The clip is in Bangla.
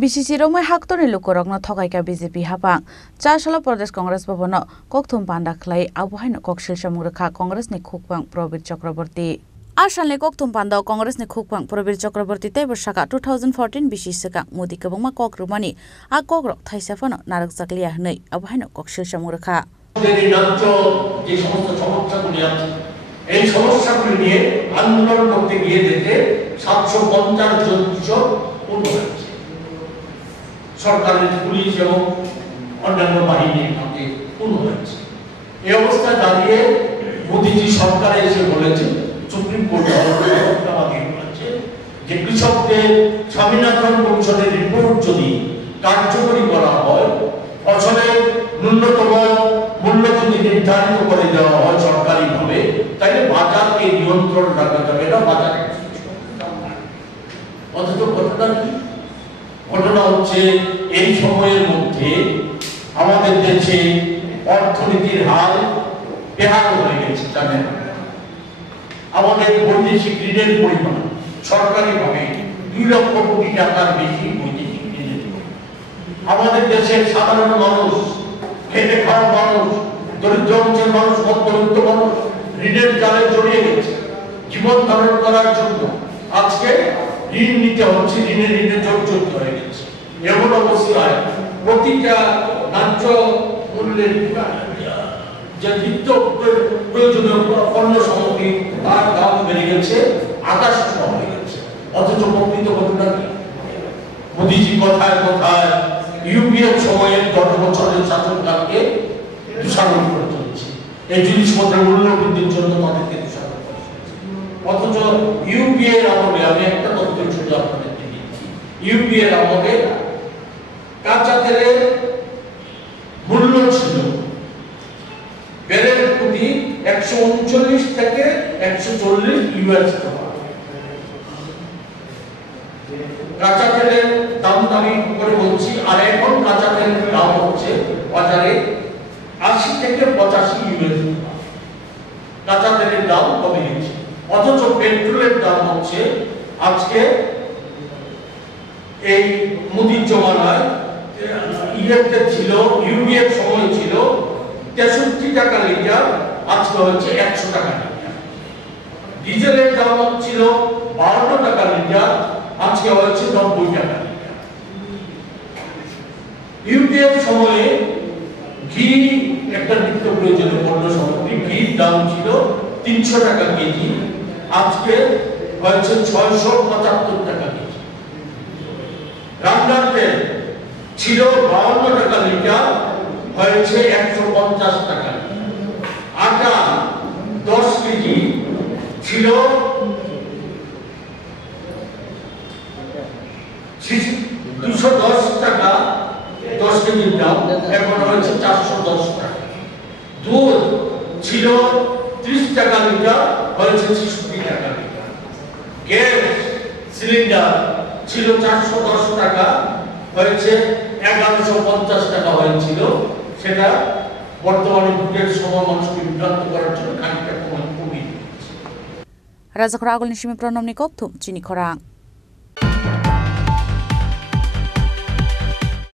বিসিসি রময় হাক্তনি লুকরগ্ন থগাইকা বিজেপি হাপাং চাশালা প্রদেশ কংগ্রেস ভবন ককথুম পান্ডা খ্লাই আবহাইন ককশিল সামুরেখা কংগ্রেসনি খুকবাং প্রবীর চক্রবর্তী আসালনি ককথুম পান্ডা কংগ্রেসনি খুকবাং প্রবীর চক্রবর্তী তেবর সাকা 2014 বিসিসিকা মোদি কবংমা ককরুমানি আ ককরক থাইসাফানো নারক জাকলিয়া হनै আবহাইন ককশিল সামুরেখা যে সমস্ত সমস্যাগুলি আছে এই সমস্যাগুলি নিয়ে আন্দোলন করতে গিয়ে দেখে 750 জন কৃষক পূর্ণ হয়েছে সরকারের পুলিশ এবং অন্যান্য বাহিনীর হাতে পূর্ণ হয়েছে। এই অবস্থায় দাঁড়িয়ে মোদীজি সরকারে এসে বলেছে, সুপ্রিম কোর্টে বলেছে যে কৃষকদের স্বামীনাথন কমিশনের রিপোর্ট যদি কার্যকরী করা হয়, ফসলের ন্যূনতম মূল্য যদি নির্ধারিত করে দেওয়া হয় সরকারিভাবে, তাহলে বাজারকে নিয়ন্ত্রণ রাখা যাবে না। বাজারে অথচ ঘটনা হচ্ছে এই সময়ের মধ্যে আমাদের দেশে অর্থনীতির হাল বেহাল হয়ে গেছে। জানেন, আমাদের বৈদেশিক ঋণের পরিমাণ সরকারিভাবে 2 লক্ষ কোটি টাকার বেশি বৈদেশিক ঋণের। আমাদের দেশের সাধারণ মানুষ, খেটে খাওয়া মানুষ, দরিদ্র অঞ্চলের মানুষ, মধ্যবিত্ত মানুষ ঋণের জালে জড়িয়ে গেছে। জীবন ধারণ করার জন্য আজকে ঋণ নিতে হচ্ছে, ঋণে জর্জরিত হয়ে গেছে। এমন অবস্থায় প্রতিটা ন্যায্য মূল্যের যে নিত্য প্রয়োজনীয় পণ্য সামগ্রী তার দাম বেড়ে গেছে, আকাশ ছোঁয়া হয়ে গেছে। অথচ প্রকৃত ঘটনা কি? মোদীজি কথায় কথায় ইউপিএর সময়ে 10 বছরের শাসনকালকে দোষারোপ করে চলেছে। এই জিনিসপত্রের মূল্য বৃদ্ধির জন্য তাদেরকে দোষারোপ করে চলেছে। অথচ ইউপিএর আমলে আমি একটা তথ্য শুধু আপনাদেরকে দিচ্ছি। ইউপিএর আমলে কাঁচা তেলের মূল্য ছিল ব্যারেল প্রতি 139 থেকে 140 ইউএস ডলার। কাঁচা তেলের দাম আমি করে বলছি, আর এখন কাঁচা তেলের দাম হচ্ছে বাজারে 80 থেকে 85 ইউএস ডলার। কাঁচা তেলের দাম কমে গেছে। অথচ পেট্রোলের দাম হচ্ছে আজকে এই মোদির জমানায় ইলেকট্রে ছিল, ইউপিএর সময় ছিল 63 টাকা লিটার, আজকে হচ্ছে 100 টাকা লিটার। ডিজেলের দাম ছিল 52 টাকা লিটার, আজকে হচ্ছে 90 টাকা লিটার। ইউপিএর সময়ে ঘি একটা নিত্য প্রয়োজনীয় পণ্য সামগ্রী, ঘির দাম ছিল 300 টাকা কেজি, আজকে হচ্ছে 675 টাকা কেজি। রান্নার তেল ছিল 52 টাকা লিটার, হয়েছে 150 টাকা। আটা 10 কেজি ছিল 210 টাকা, 10 কেজির দাম এখন হয়েছে 410 টাকা। দুধ ছিল 30 টাকা লিটার, হয়েছে 66 টাকা লিটার। গ্যাস সিলিন্ডার ছিল 410 টাকা, হয়েছে 1150 টাকা হয়েছিল। সেটা বর্তমানে দুধের সময় মানুষকে বিভ্রান্ত করার জন্য খানিকটা কমিয়ে দিয়েছে। রাজাখরা আগল নিশিমে প্রণম নিকক থুম চিনি খরা।